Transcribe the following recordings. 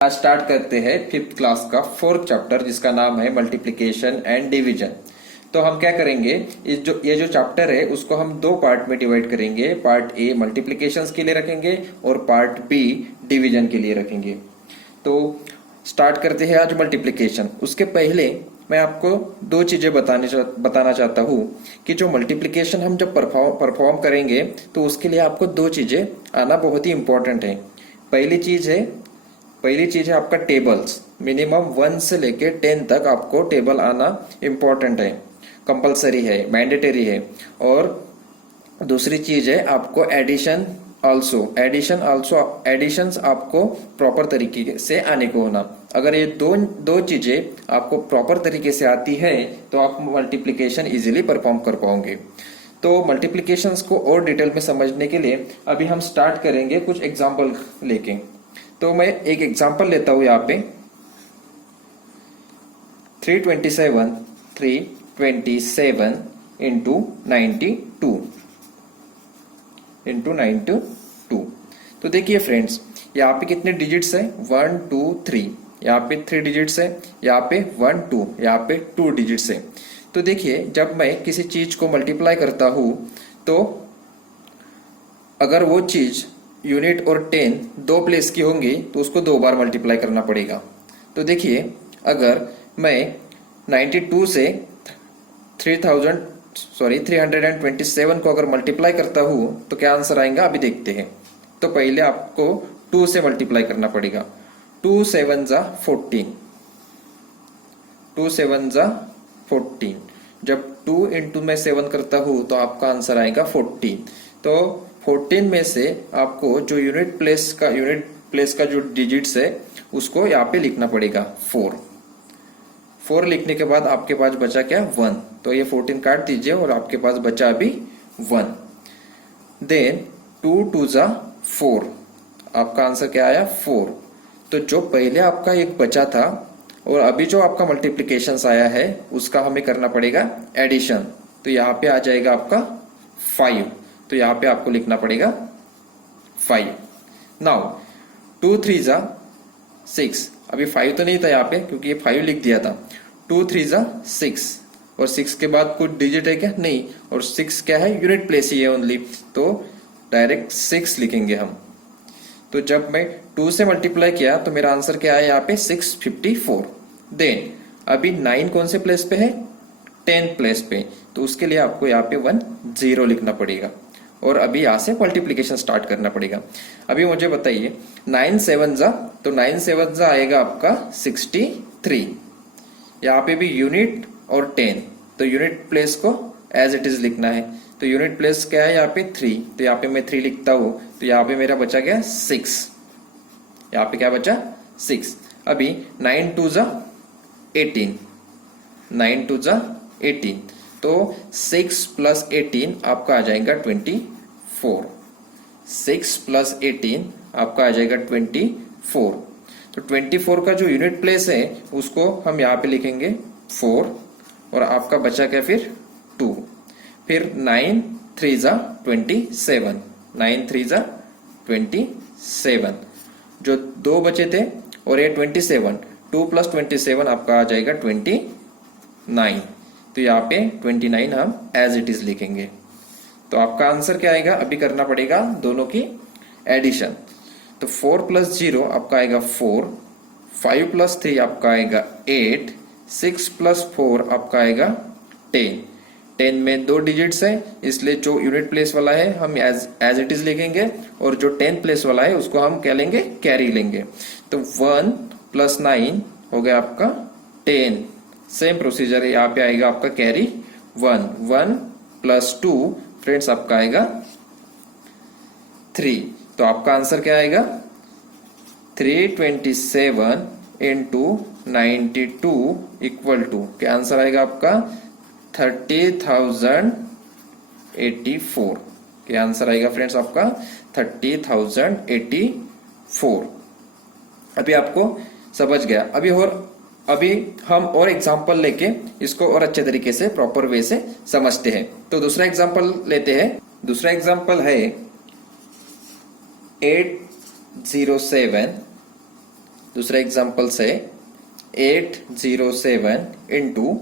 आज स्टार्ट करते हैं फिफ्थ क्लास का फोर्थ चैप्टर जिसका नाम है मल्टीप्लिकेशन एंड डिवीजन। तो हम क्या करेंगे, ये जो चैप्टर है उसको हम दो पार्ट में डिवाइड करेंगे। पार्ट ए मल्टीप्लिकेशंस के लिए रखेंगे और पार्ट बी डिवीजन के लिए रखेंगे। तो स्टार्ट करते हैं आज मल्टीप्लिकेशन। उसके पहले मैं आपको दो चीजें बताना चाहता हूँ कि जो मल्टीप्लिकेशन हम जब परफॉर्म करेंगे तो उसके लिए आपको दो चीजें आना बहुत ही इंपॉर्टेंट है। पहली चीज है आपका टेबल्स। मिनिमम 1 से लेके 10 तक आपको टेबल आना इम्पोर्टेंट है, कंपलसरी है, मैंडेटरी है। और दूसरी चीज है आपको एडिशंस आपको प्रॉपर तरीके से आने को होना। अगर ये दो चीजें आपको प्रॉपर तरीके से आती है तो आप मल्टीप्लिकेशन इजीली परफॉर्म कर पाओगे। तो मल्टीप्लिकेशंस को और डिटेल में समझने के लिए अभी हम स्टार्ट करेंगे कुछ एग्जांपल लेके। तो मैं एक एग्जांपल लेता हूं यहाँ पे 327 इंटू 92 तो देखिए फ्रेंड्स, यहाँ पे कितने डिजिट्स है 1 2 3, यहाँ पे 3 डिजिट्स है, यहाँ पे 1 2, यहाँ पे 2 डिजिट्स है। तो देखिए जब मैं किसी चीज को मल्टीप्लाई करता हूं तो अगर वो चीज यूनिट और 10 दो प्लेस की होंगी तो उसको दो बार मल्टीप्लाई करना पड़ेगा। तो देखिए अगर मैं 92 से 327 को अगर मल्टीप्लाई करता हूं तो क्या आंसर आएगा अभी देखते हैं। तो पहले आपको 2 से मल्टीप्लाई करना पड़ेगा। 2 7 जा 14, 2 7 जा 14। जब 2 इंटू में 7 करता हूं तो आपका आंसर आएगा 14। तो 14 में से आपको जो यूनिट प्लेस का जो डिजिट्स है उसको यहाँ पे लिखना पड़ेगा 4 लिखने के बाद आपके पास बचा क्या 1। तो ये 14 काट दीजिए और आपके पास बचा अभी 1। देन 2 2 जा 4, आपका आंसर क्या आया 4। तो जो पहले आपका एक बचा था और अभी जो आपका मल्टीप्लिकेशन आया है उसका हमें करना पड़ेगा एडिशन। तो यहाँ पे आ जाएगा आपका 5। तो यहाँ पे आपको लिखना पड़ेगा 5। नाउ 2 3 जा 6, अभी 5 तो नहीं था यहाँ पे क्योंकि ये 5 लिख दिया था। 2 3 जा 6 और 6 के बाद कुछ डिजिट है क्या, नहीं। और 6 क्या है, यूनिट प्लेस ही है ओनली, तो डायरेक्ट 6 लिखेंगे हम। तो जब मैं 2 से मल्टीप्लाई किया तो मेरा आंसर क्या है यहाँ पे 654। देन अभी 9 कौन से प्लेस पे है, 10 प्लेस पे, तो उसके लिए आपको यहाँ पे 1 0 लिखना पड़ेगा और अभी यहाँ से मल्टीप्लिकेशन स्टार्ट करना पड़ेगा। अभी मुझे बताइए 9 7 जा, तो 9 7 जा आएगा आपका 63। यहाँ पे भी यूनिट और 10, तो यूनिट प्लेस को एज इट इज लिखना है। तो यूनिट प्लेस क्या है यहाँ पे 3, तो यहाँ पे मैं 3 लिखता हूं। तो यहाँ पे मेरा बचा गया 6, यहाँ पे क्या बचा 6। अभी 9 2 जा 18, 9 2 जा 18, तो 6 प्लस 18 आपका आ जाएगा 24। 6 प्लस 18 आपका आ जाएगा 24। तो 24 का जो यूनिट प्लेस है उसको हम यहाँ पे लिखेंगे 4 और आपका बचा क्या फिर 2। फिर 9 3 जा 27, 9 3 जा 27, जो 2 बचे थे और ये 27, 2 प्लस 27 आपका आ जाएगा 29। तो यहाँ पे 29 हम एज इट इज लिखेंगे। तो आपका आंसर क्या आएगा, अभी करना पड़ेगा दोनों की एडिशन। तो 4 प्लस 0 आपका आएगा 4, 5 प्लस 3 आपका आएगा 8, 6 प्लस 4 आपका आएगा 10। 10 में 2 डिजिट्स है इसलिए जो यूनिट प्लेस वाला है हम एज इट इज लिखेंगे और जो 10 प्लेस वाला है उसको हम क्या लेंगे, कैरी लेंगे। तो 1 प्लस 9 हो गया आपका 10। सेम प्रोसीजर है, यहाँ पे आएगा आपका कैरी 1, 1 प्लस 2 फ्रेंड्स आपका आएगा 3। तो आपका आंसर क्या आएगा 327 इंटू 92 इक्वल टू क्या आंसर आएगा आपका 30,084। क्या आंसर आएगा फ्रेंड्स आपका 30,084। अभी आपको समझ गया। अभी हम और एग्जांपल लेके इसको और अच्छे तरीके से प्रॉपर वे से समझते हैं। तो दूसरा एग्जांपल लेते हैं। दूसरा एग्जांपल है 807 दूसरा एग्जाम्पल से 807 इंटू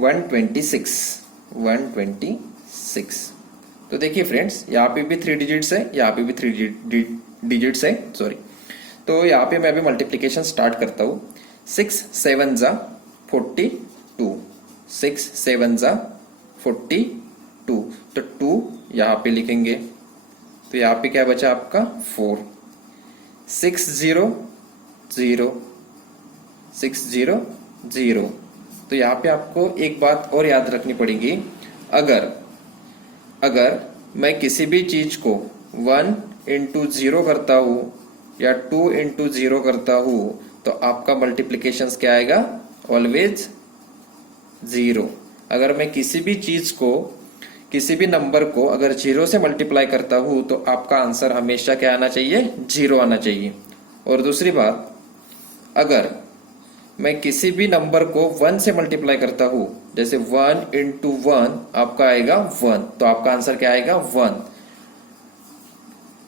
126। तो देखिए फ्रेंड्स, यहाँ पे भी 3 डिजिट्स है, यहाँ पे भी 3 डिजिट्स है, सॉरी। तो यहाँ पे मैं अभी मल्टीप्लीकेशन स्टार्ट करता हूँ। 6 7 जा 42, 6 7 जा 42, तो 2 यहाँ पे लिखेंगे। तो यहाँ पे क्या बचा आपका 4, 6 0 0, 6 0 0। तो यहाँ पे आपको एक बात और याद रखनी पड़ेगी, अगर मैं किसी भी चीज को 1 इंटू 0 करता हूँ या 2 इंटू 0 करता हूँ तो आपका मल्टीप्लीकेशन क्या आएगा, ऑलवेज 0। अगर मैं किसी भी चीज को, किसी भी नंबर को अगर 0 से मल्टीप्लाई करता हूँ तो आपका आंसर हमेशा क्या आना चाहिए, 0 आना चाहिए। और दूसरी बात, अगर मैं किसी भी नंबर को 1 से मल्टीप्लाई करता हूं, जैसे 1 इंटू 1 आपका आएगा 1, तो आपका आंसर क्या आएगा 1।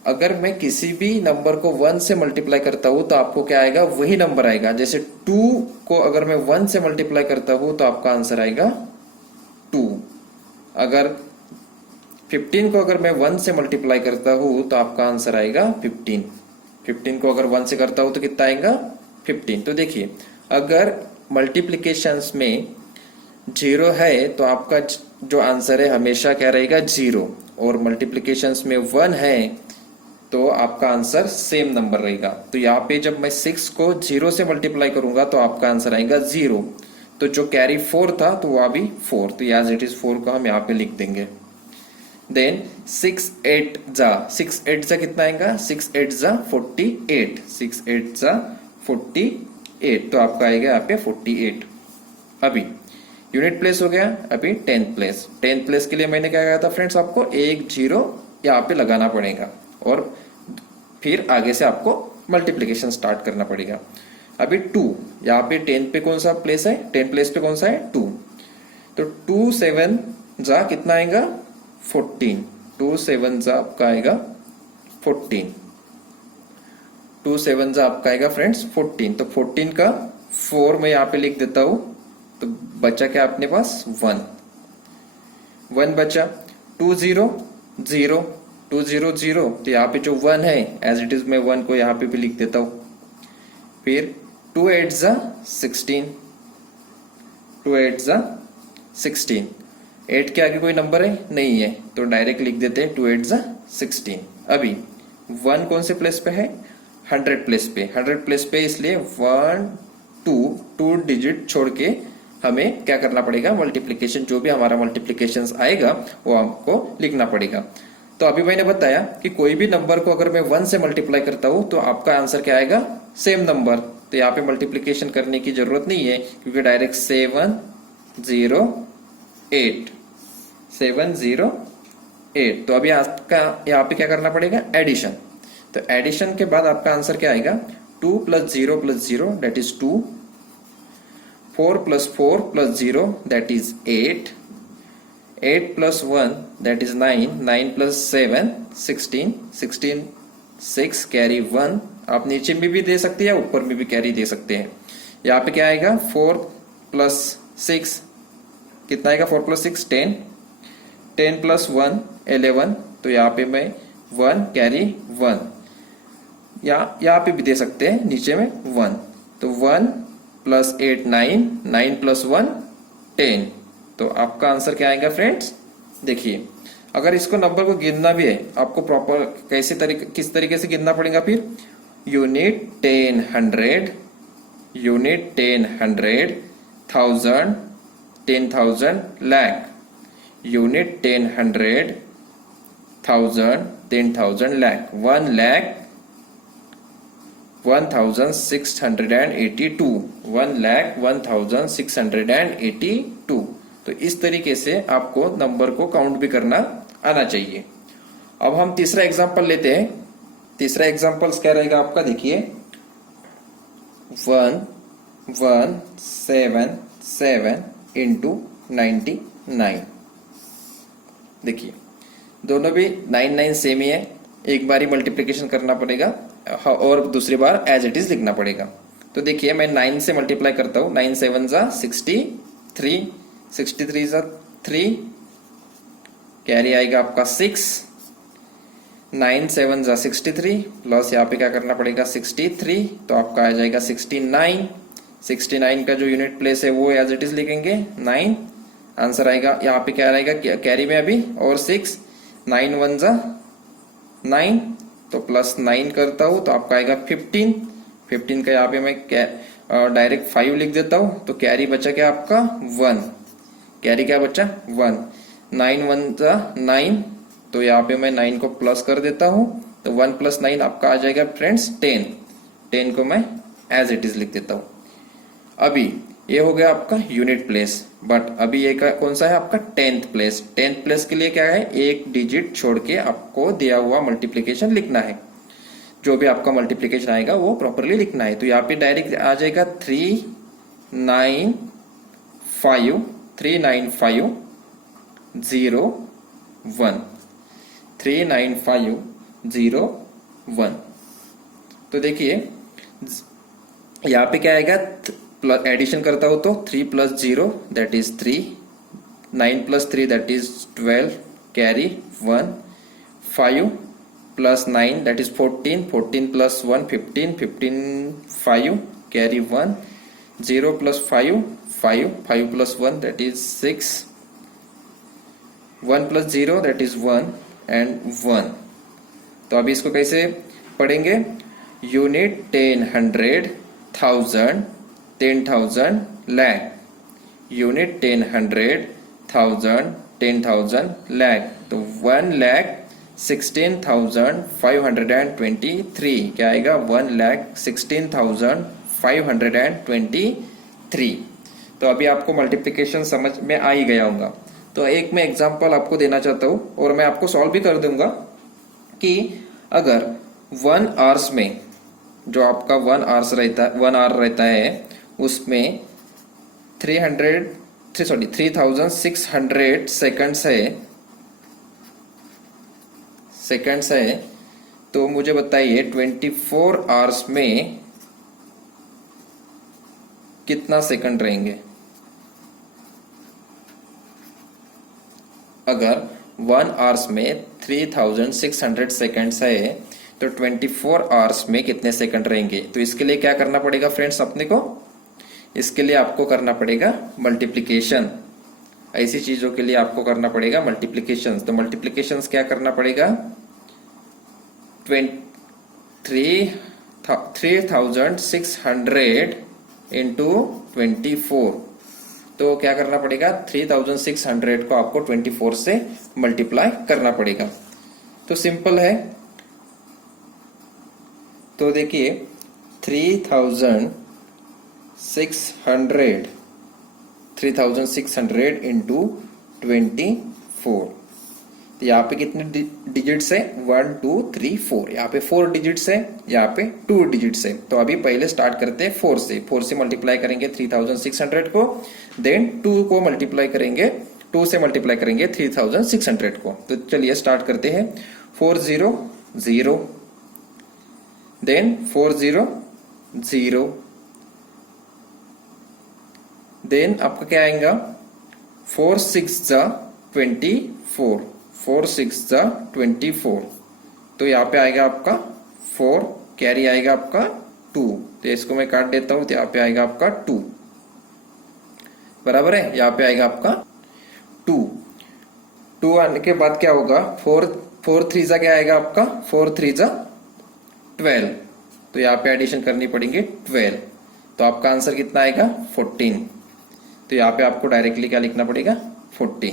अगर मैं किसी भी नंबर को 1 से मल्टीप्लाई करता हूं तो आपको क्या आएगा, वही नंबर आएगा। जैसे 2 को अगर मैं 1 से मल्टीप्लाई करता हूं तो आपका आंसर आएगा 2। अगर 15 को अगर मैं 1 से मल्टीप्लाई करता हूं तो आपका आंसर आएगा 15। 15 को अगर 1 से करता हूं तो कितना आएगा, 15। तो देखिए, अगर मल्टीप्लिकेशंस में 0 है तो आपका जो आंसर है हमेशा क्या रहेगा, 0। और मल्टीप्लिकेशंस में 1 है तो आपका आंसर सेम नंबर रहेगा। तो यहाँ पे जब मैं 6 को 0 से मल्टीप्लाई करूंगा तो आपका आंसर आएगा 0। तो जो कैरी 4 था तो वह भी 4, तो एज इट इज 4 को हम यहाँ पे लिख देंगे। देन 6 8 जा कितना आएगा, 6 8 जा 48, 6 8 जा 48, तो आपका आएगा यहाँ पे 48। अभी यूनिट प्लेस हो गया, अभी 10th प्लेस। 10th प्लेस के लिए मैंने क्या कहा था फ्रेंड्स, आपको 1 0 यहाँ पे लगाना पड़ेगा और फिर आगे से आपको मल्टीप्लिकेशन स्टार्ट करना पड़ेगा। अभी 2, यहाँ पे 10 पे कौन सा प्लेस है, 10 प्लेस पे कौन सा है, 2। तो 2 7 जा कितना आएगा, 14, 2 7 जा आपका आएगा 14, 2 7 जा आपका आएगा फ्रेंड्स 14। तो 14 का 4 मैं यहाँ पे लिख देता हूं, तो बचा क्या अपने पास 1 बचा। 2 0 0, 2 0 0, तो यहाँ पे जो 1 है एज इट इज मैं 1 को यहाँ पे भी लिख देता हूं। फिर 2 8 जा 16, 2 8 जा 16, 8 के आगे कोई नंबर है नहीं है तो डायरेक्ट लिख देते हैं 2 8 जा 16। अभी 1 कौन से प्लेस पे है, 100 प्लेस पे, 100 प्लेस पे, इसलिए 1 2 डिजिट छोड़ के हमें क्या करना पड़ेगा, मल्टीप्लिकेशन, जो भी हमारा मल्टीप्लिकेशन आएगा वो हमको लिखना पड़ेगा। तो अभी मैंने बताया कि कोई भी नंबर को अगर मैं 1 से मल्टीप्लाई करता हूं तो आपका आंसर क्या आएगा, सेम नंबर। तो यहाँ पे मल्टीप्लिकेशन करने की जरूरत नहीं है क्योंकि डायरेक्ट 7 0 8, 7 0 8। तो अभी आपका यहाँ पे क्या करना पड़ेगा, एडिशन। तो एडिशन के बाद आपका आंसर क्या आएगा, 2 + 0 + 0 that is 2, 4 + 4 + 0 that is 8, 8 + 1 that is 9, 9 + 7 16, 16 6 carry 1। आप नीचे में भी दे सकते हैं या ऊपर में भी कैरी दे सकते हैं। यहाँ पे क्या आएगा, 4 + 6 कितना आएगा, 4 + 6 10, 10 + 1 11, तो यहाँ पे मैं 1 कैरी 1, यहाँ पे भी दे सकते हैं नीचे में 1। तो 1 + 8 9, 9 + 1 10, तो आपका आंसर क्या आएगा फ्रेंड्स। देखिए, अगर इसको नंबर को गिनना भी है आपको प्रॉपर किस तरीके से गिनना पड़ेगा, फिर unit 10 100, unit 10 100, 1000 10,000 lakh, unit 10 100 1000 10,000 lakh, 1 lakh 1682, 1 lakh 1682। तो इस तरीके से आपको नंबर को काउंट भी करना आना चाहिए। अब हम तीसरा एग्जांपल लेते हैं। तीसरा एग्जांपल क्या रहेगा आपका, देखिए 1,177 इंटू 99। देखिए दोनों भी 9 सेम ही है, एक बार ही मल्टीप्लिकेशन करना पड़ेगा और दूसरी बार एज इट इज लिखना पड़ेगा। तो देखिए मैं 9 से मल्टीप्लाई करता हूं, 9 7 जा 63, 63 जा 3, कैरी आएगा आपका 6, 9 7 जा 63 प्लस यहाँ पे क्या करना पड़ेगा 63, तो आपका आ जाएगा 69, 69 का जो यूनिट प्लेस है वो एज इट इज लिखेंगे 9, आंसर आएगा यहाँ पे क्या रहेगा कैरी में अभी और 6, 9 1 जा 9, तो प्लस 9 करता हूं तो आपका आएगा 15, 15 का यहाँ पे मैं डायरेक्ट 5 लिख देता हूं, तो कैरी बचा क्या आपका 1, कैरी क्या बचा 1, 9 1 जा 9, तो यहाँ पे मैं 9 को प्लस कर देता हूं, तो 1 + 9 आपका आ जाएगा फ्रेंड्स 10, 10 को मैं एज इट इज लिख देता हूं। अभी ये हो गया आपका यूनिट प्लेस, बट अभी ये कौन सा है आपका 10th प्लेस। 10th प्लेस के लिए क्या है, एक डिजिट छोड़ के आपको दिया हुआ मल्टीप्लीकेशन लिखना है, जो भी आपका मल्टीप्लीकेशन आएगा वो प्रॉपरली लिखना है। तो यहाँ पे डायरेक्ट आ जाएगा 395 395 0 1, 395 0 1। तो देखिए यहाँ पे क्या आएगा, एडिशन करता हो तो 3 + 0 that is 3, 9 + 3 that is 12, carry 1, 5 + 9 that is 14, 14 + 1 15, 15 5 carry 1, 0 + 5 5, 5 + 1 that is 6, 1 + 0 that is 1 and 1। तो अभी इसको कैसे पढ़ेंगे, यूनिट 10 100 1000 10,000 lakh, यूनिट 10 100 1000 10,000 lakh, तो 1,16,523 क्या आएगा 1,16,523। तो अभी आपको मल्टीप्लिकेशन समझ में आ ही गया होगा। तो एक मैं एग्जांपल आपको देना चाहता हूं और मैं आपको सॉल्व भी कर दूंगा कि अगर 1 आवर्स में जो आपका 1 आवर रहता है उसमें 3600 सेकंड्स है, तो मुझे बताइए 24 आवर्स में कितना सेकंड रहेंगे। अगर 1 आवर्स में 3600 सेकंड्स है तो 24 आवर्स में कितने सेकंड रहेंगे। तो इसके लिए क्या करना पड़ेगा फ्रेंड्स अपने को, इसके लिए आपको करना पड़ेगा मल्टीप्लिकेशन। ऐसी चीजों के लिए आपको करना पड़ेगा मल्टीप्लिकेशन। तो मल्टीप्लिकेशन क्या करना पड़ेगा, 3600 इंटू 24, तो क्या करना पड़ेगा 3600 को आपको 24 से मल्टीप्लाई करना पड़ेगा। तो सिंपल है, तो देखिए 3600 इंटू 24, तो यहाँ पे कितने डिजिट्स है 1 2 3 4, यहाँ पे 4 डिजिट्स है, यहाँ पे 2 डिजिट्स है। तो अभी पहले स्टार्ट करते हैं 4 से, 4 से मल्टीप्लाई करेंगे 3600 को, देन 2 को मल्टीप्लाई करेंगे, 2 से मल्टीप्लाई करेंगे 3600 को। तो चलिए स्टार्ट करते हैं, 4 0 0, देन 4 0 0, देन आपका क्या आएगा 4 6 जा 24, 4 6 जा 24, तो यहाँ पे आएगा आपका 4, कैरी आएगा आपका 2, तो इसको मैं काट देता हूं, तो यहाँ पे आएगा आपका 2, बराबर है, यहाँ पे आएगा आपका 2 आने के बाद क्या होगा 4 3 जा क्या आएगा आपका 4 3 जा 12, तो यहाँ पे एडिशन करनी पड़ेगी 12, तो आपका आंसर कितना आएगा 14। तो यहाँ पे आपको डायरेक्टली क्या लिखना पड़ेगा 14।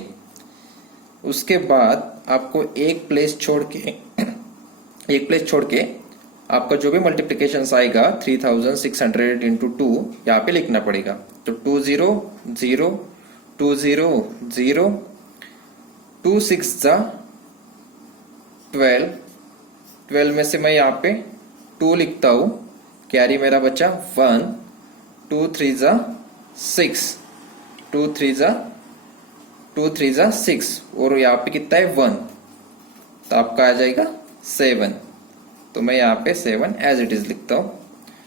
उसके बाद आपको एक प्लेस छोड़ के आपका जो भी मल्टीप्लिकेशन आएगा 3600 इंटू 2 यहाँ पे लिखना पड़ेगा। तो 2 0 0, 2 0 0, 2 6 जा 12, 12 में से मैं यहाँ पे 2 लिखता हूं, कैरी मेरा बचा 1, 2 3 जा 6, 2 3 जा 6, और यहाँ पे कितना है 1, तो आपका आ जाएगा 7, तो मैं यहाँ पे 7 एज इट इज लिखता हूं।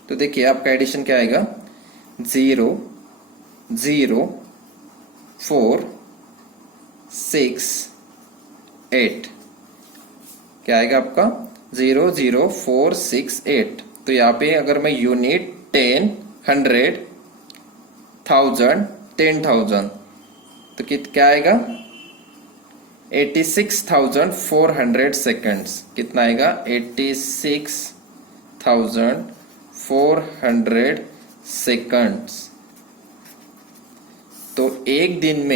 तो देखिए आपका एडिशन क्या आएगा, 0 0 4 6 8। क्या आएगा आपका 0 0 4 6 8। तो यहाँ पे अगर मैं यूनिट 10 100 1000 10,000 तो क्या आएगा 86,400 सेकंड्स। कितना आएगा 86,400 सेकंड्स। तो एक दिन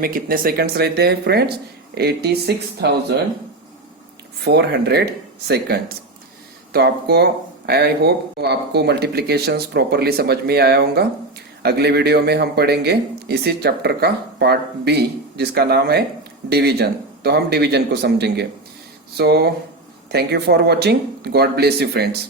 में कितने सेकंड्स रहते हैं फ्रेंड्स, 86,400 सेकंड्स। तो आपको आई होप आपको मल्टीप्लिकेशंस प्रॉपरली समझ में आया होगा। अगले वीडियो में हम पढ़ेंगे इसी चैप्टर का पार्ट बी जिसका नाम है डिवीजन। तो हम डिवीजन को समझेंगे। So thank you for watching, God bless you friends.